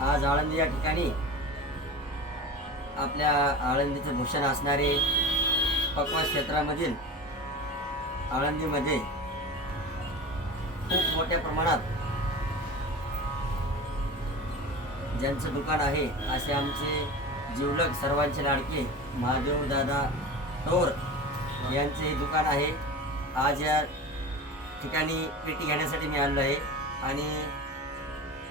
आज आळंदी या ठिकाणी आपल्या आळंदीचं भूषण असणारे पक्व क्षेत्रामधील आळंदीमध्ये खूप मोठ्या प्रमाणात ज्यांचं दुकान आहे असे आमचे जिवलग सर्वांचे लाडके महादेव दादा यांचे दुकान आहे. आज या ठिकाणी पेटी घेण्यासाठी मी आलो आहे आणि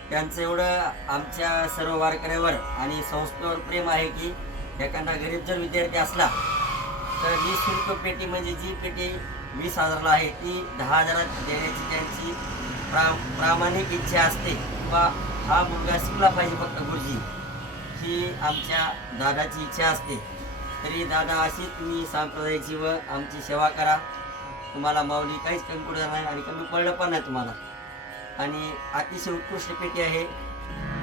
त्यांचं एवढं आमच्या सर्व वारकऱ्यावर आणि संस्थेवर प्रेम आहे की एखादा गरीब जर विद्यार्थी असला तर निशुल्क पेटी म्हणजे जी पेटी वीस हजारला आहे ती दहा हजारात देण्याची त्यांची प्रा प्रामाणिक इच्छा असते. किंवा हा मुलगा शिकला पाहिजे फक्त गुरुजी ही आमच्या दादाची इच्छा असते. तरी दादा अशी तुम्ही सांप्रदायाची व आमची सेवा करा. तुम्हाला माऊली काहीच कमी पडणार नाही आणि कमी पडलं पण नाही तुम्हाला. आणि अतिशय उत्कृष्ट पेटी आहे.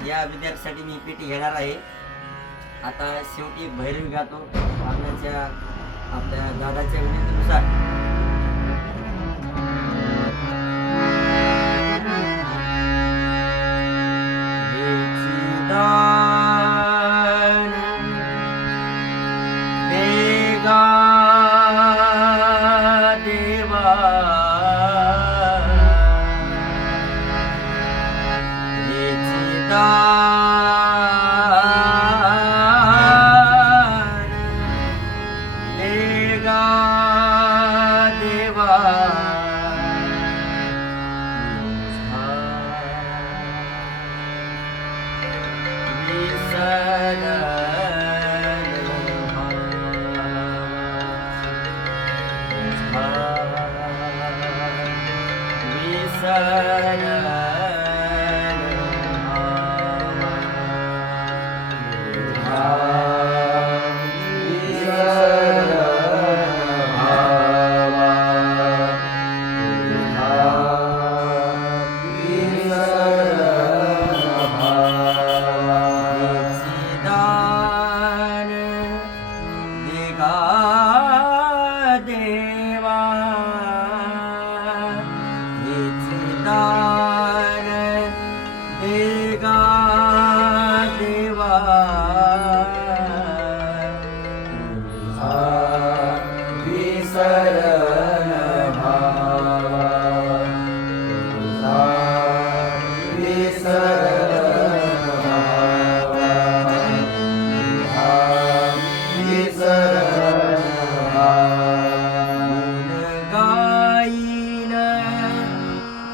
या विद्यार्थ्यासाठी मी पेटी घेणार आहे. आता शेवटी भैरवी गातो. आपल्याच्या आपल्या दादाच्या विनंतीनुसार. देगा देवा. गा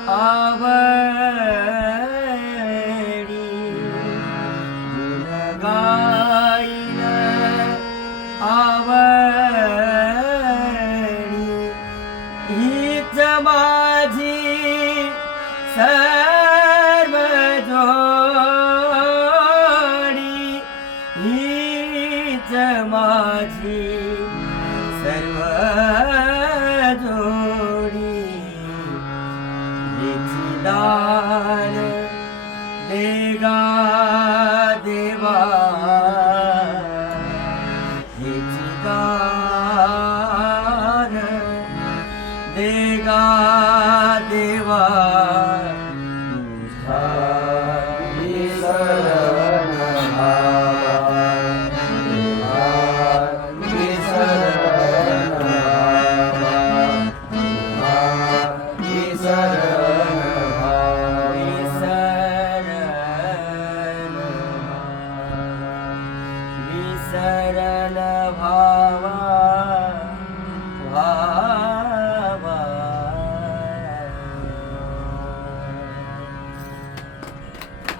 आवडी गाईन आवडी हीच माझी सर्व जोडी हीच माझी सर्व हिची दान देगा देवा